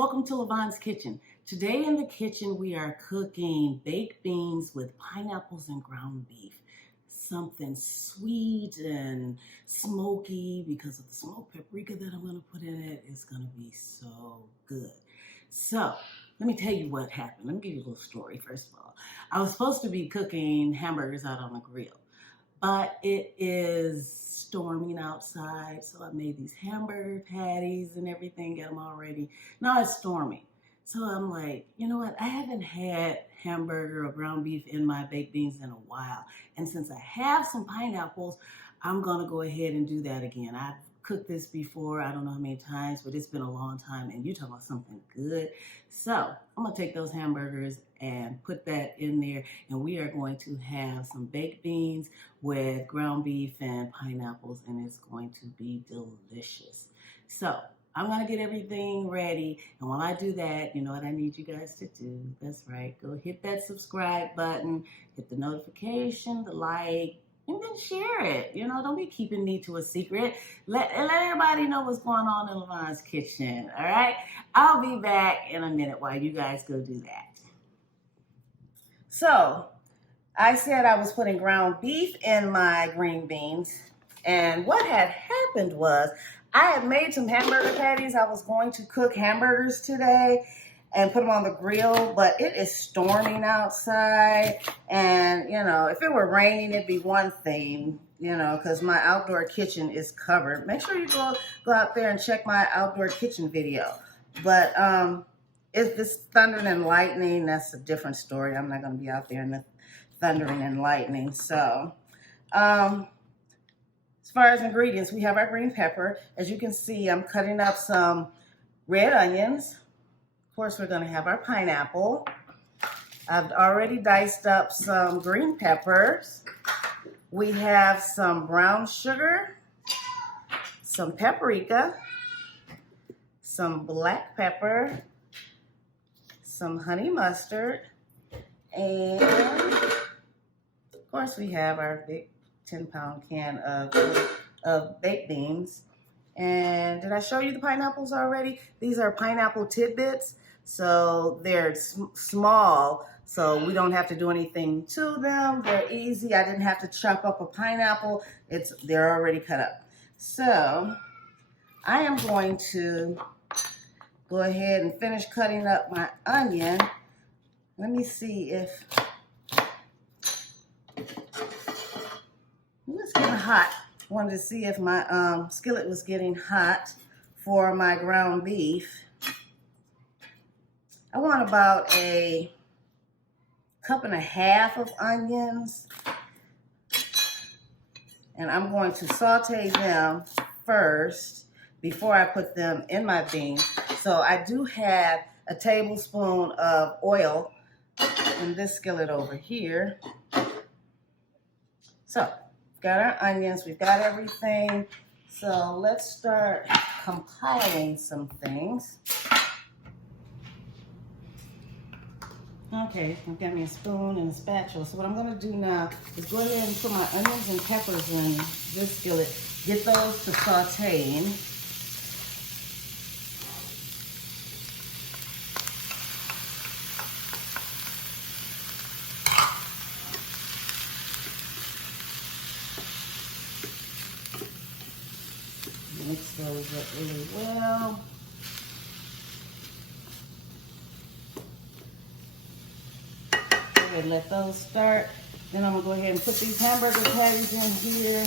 welcome to Lavonne's Kitchen. Today in the kitchen we are cooking baked beans with pineapples and ground beef. Something sweet and smoky because of the smoked paprika that I'm going to put in it. It's going to be so good. So let me tell you what happened. Let me give you a little story first of all. I was supposed to be cooking hamburgers out on the grill, but it is storming outside, so I made these hamburger patties and everything, got them all ready. Now it's storming. So I'm like, you know what? I haven't had hamburger or ground beef in my baked beans in a while. And since I have some pineapples, I'm gonna go ahead and do that again. I've cooked this before, I don't know how many times, but it's been a long time and you're talking about something good. So I'm gonna take those hamburgers and put that in there, and we are going to have some baked beans with ground beef and pineapples, and it's going to be delicious. So I'm gonna get everything ready, and while I do that, you know what I need you guys to do? That's right, go hit that subscribe button, hit the notification, the like, and then share it. You know, don't be keeping me to a secret. Let everybody know what's going on in Lavonne's Kitchen, all right? I'll be back in a minute while you guys go do that. So, I said I was putting ground beef in my green beans, and what had happened was I had made some hamburger patties. I was going to cook hamburgers today and put them on the grill, but it is storming outside, and you know, if it were raining it'd be one thing, you know, because my outdoor kitchen is covered. Make sure you go out there and check my outdoor kitchen video. But if it's thundering and lightning, that's a different story. I'm not going to be out there in the thundering and lightning. So as far as ingredients, we have our green pepper. As you can see, I'm cutting up some red onions. Of course, we're going to have our pineapple. I've already diced up some green peppers. We have some brown sugar, some paprika, some black pepper, some honey mustard, and of course we have our big 10-pound can of baked beans. And did I show you the pineapples already? These are pineapple tidbits. So they're small, so we don't have to do anything to them. They're easy. I didn't have to chop up a pineapple. They're already cut up. So I am going to go ahead and finish cutting up my onion. Let me see if it's getting hot. Wanted to see if my skillet was getting hot for my ground beef. I want about 1.5 cups of onions, and I'm going to saute them first before I put them in my beans. So I do have a tablespoon of oil in this skillet over here. So we've got our onions, we've got everything. So let's start compiling some things. Okay, I've got me a spoon and a spatula. So what I'm going to do now is go ahead and put my onions and peppers in this skillet. Get those to sauteing. Mix those up really well. Let those start. Then I'm gonna go ahead and put these hamburger patties in here. I'll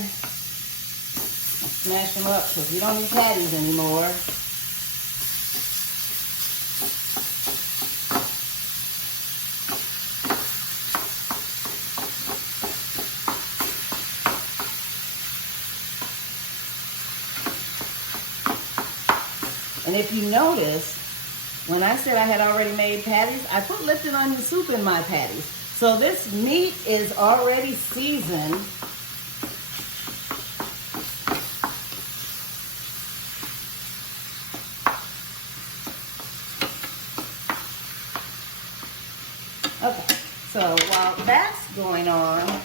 smash them up because we don't need patties anymore. And if you notice, when I said I had already made patties, I put Lipton onion soup in my patties. So this meat is already seasoned. Okay, so while that's going on,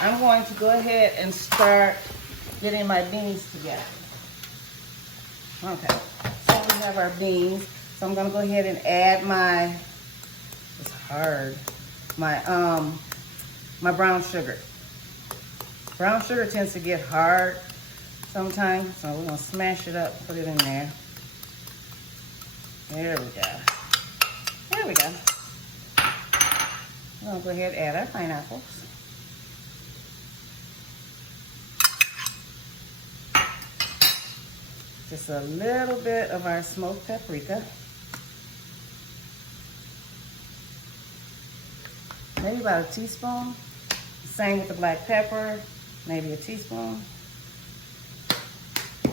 I'm going to go ahead and start getting my beans together. Okay, so we have our beans. So I'm gonna go ahead and add my, it's hard, my brown sugar. Brown sugar tends to get hard sometimes, so we're gonna smash it up, put it in there. There we go. There we go. I'm gonna go ahead and add our pineapples. Just a little bit of our smoked paprika. Maybe about a teaspoon. Same with the black pepper, maybe a teaspoon.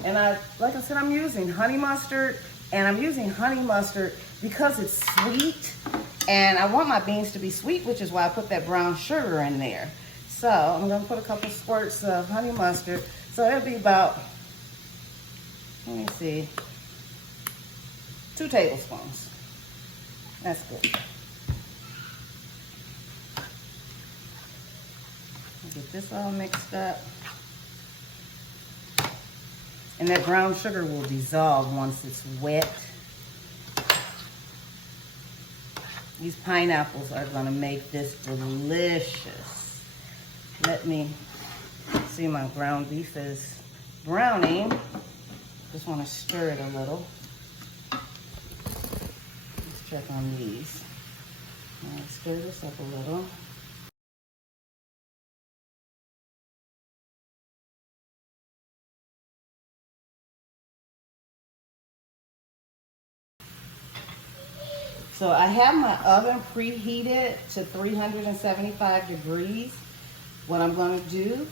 And like I said, I'm using honey mustard, and I'm using honey mustard because it's sweet, and I want my beans to be sweet, which is why I put that brown sugar in there. So I'm gonna put a couple squirts of honey mustard. So it'll be about, let me see, 2 tablespoons. That's good. Get this all mixed up. And that brown sugar will dissolve once it's wet. These pineapples are gonna make this delicious. Let me see, my ground beef is browning. Just wanna stir it a little. Let's check on these. I'll stir this up a little. So I have my oven preheated to 375 degrees. What I'm gonna do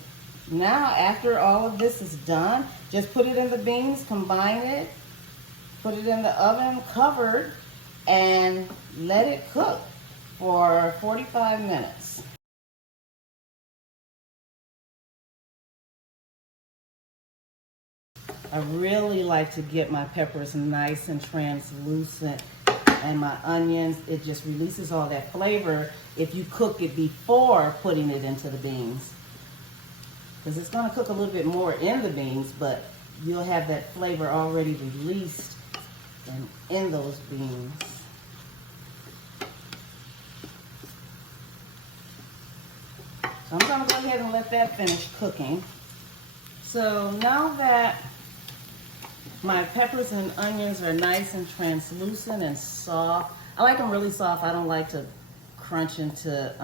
now, after all of this is done, just put it in the beans, combine it, put it in the oven covered, and let it cook for 45 minutes. I really like to get my peppers nice and translucent, and my onions, it just releases all that flavor if you cook it before putting it into the beans. Because it's gonna cook a little bit more in the beans, but you'll have that flavor already released in those beans. So I'm gonna go ahead and let that finish cooking. So now that my peppers and onions are nice and translucent and soft. I like them really soft. I don't like to crunch into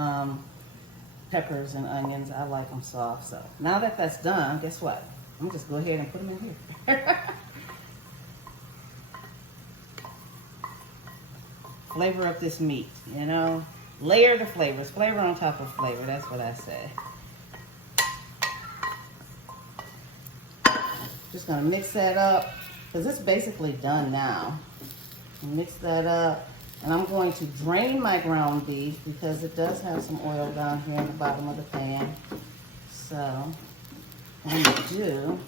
peppers and onions. I like them soft. So now that that's done, guess what? I'm just go ahead and put them in here. Flavor up this meat, you know? Layer the flavors. Flavor on top of flavor. That's what I say. Just gonna mix that up, because it's basically done now. Mix that up, and I'm going to drain my ground beef because it does have some oil down here in the bottom of the pan. So, what I'm gonna do,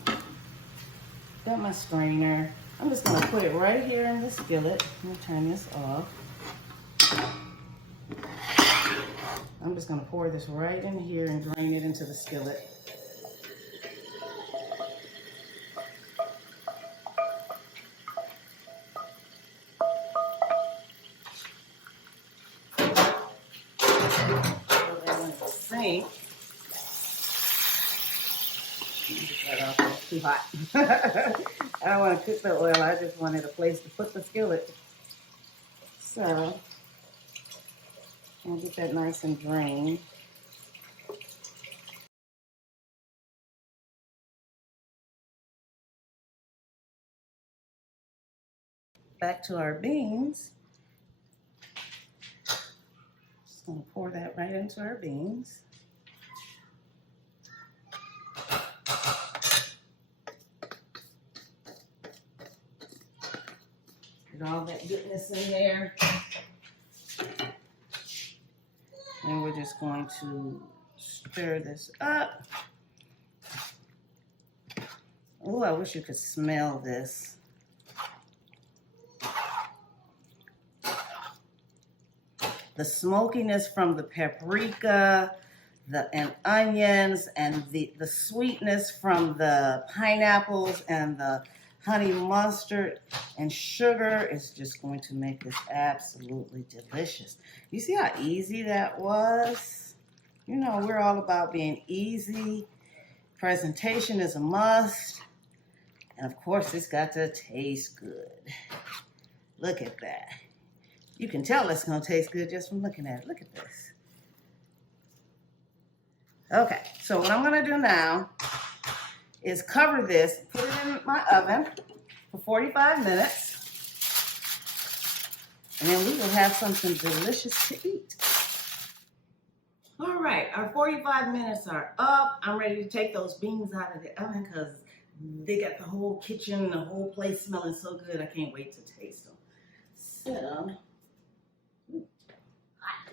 got my strainer. I'm just gonna put it right here in the skillet. Let me turn this off. I'm just gonna pour this right in here and drain it into the skillet. Sink. Get that off, it's too hot. I don't want to cook the oil, I just wanted a place to put the skillet. So, I'll get that nice and drained. Back to our beans. Just gonna pour that right into our beans. Get all that goodness in there. And we're just going to stir this up. Oh, I wish you could smell this. The smokiness from the paprika, and onions, and the sweetness from the pineapples and the honey mustard and sugar is just going to make this absolutely delicious. You see how easy that was? You know, we're all about being easy. Presentation is a must. And of course, it's got to taste good. Look at that. You can tell it's going to taste good just from looking at it. Look at this. Okay, so what I'm going to do now is cover this, put it in my oven for 45 minutes, and then we will have something delicious to eat. All right, our 45 minutes are up. I'm ready to take those beans out of the oven because they got the whole kitchen, the whole place smelling so good. I can't wait to taste them. So, hot.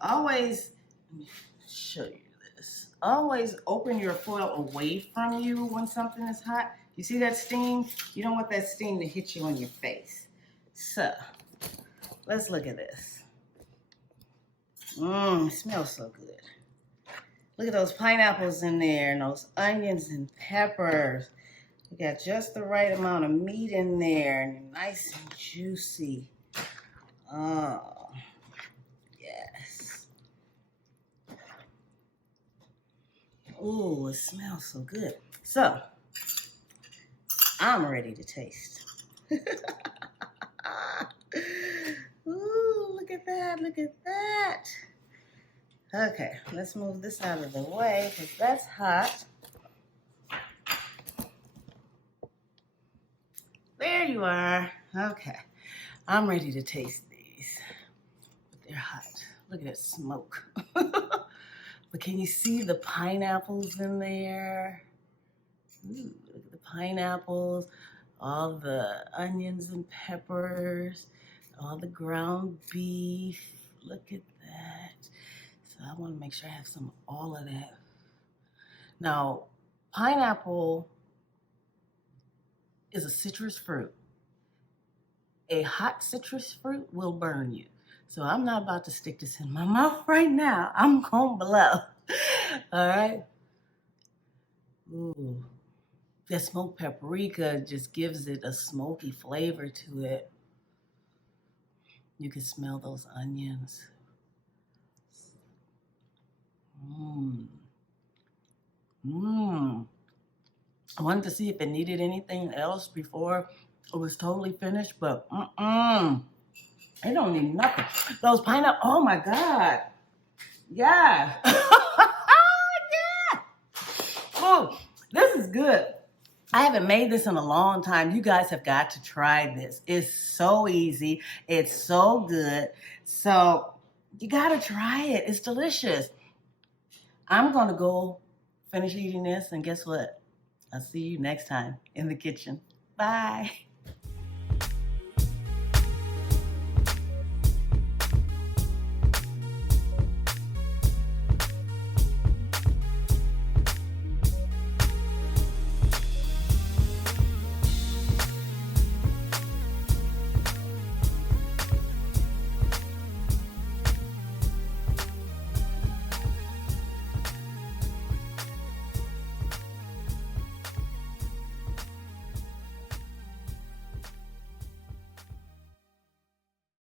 Always, let me show you this. Always open your foil away from you when something is hot. You see that steam? You don't want that steam to hit you on your face. So, let's look at this. It smells so good. Look at those pineapples in there and those onions and peppers. We got just the right amount of meat in there and nice and juicy. Oh. Ooh, it smells so good. So, I'm ready to taste. Ooh, look at that, look at that. Okay, let's move this out of the way because that's hot. There you are. Okay, I'm ready to taste these. But they're hot. Look at that smoke. But can you see the pineapples in there? Ooh, look at the pineapples, all the onions and peppers, all the ground beef. Look at that. So I want to make sure I have some of all of that. Now, pineapple is a citrus fruit. A hot citrus fruit will burn you. So I'm not about to stick this in my mouth right now. I'm going below. All right. Ooh. That smoked paprika just gives it a smoky flavor to it. You can smell those onions. I wanted to see if it needed anything else before it was totally finished, but it don't need nothing. Those pineapple, oh my God. Yeah. Yeah. Oh, this is good. I haven't made this in a long time. You guys have got to try this. It's so easy. It's so good. So you got to try it. It's delicious. I'm going to go finish eating this, and guess what? I'll see you next time in the kitchen. Bye.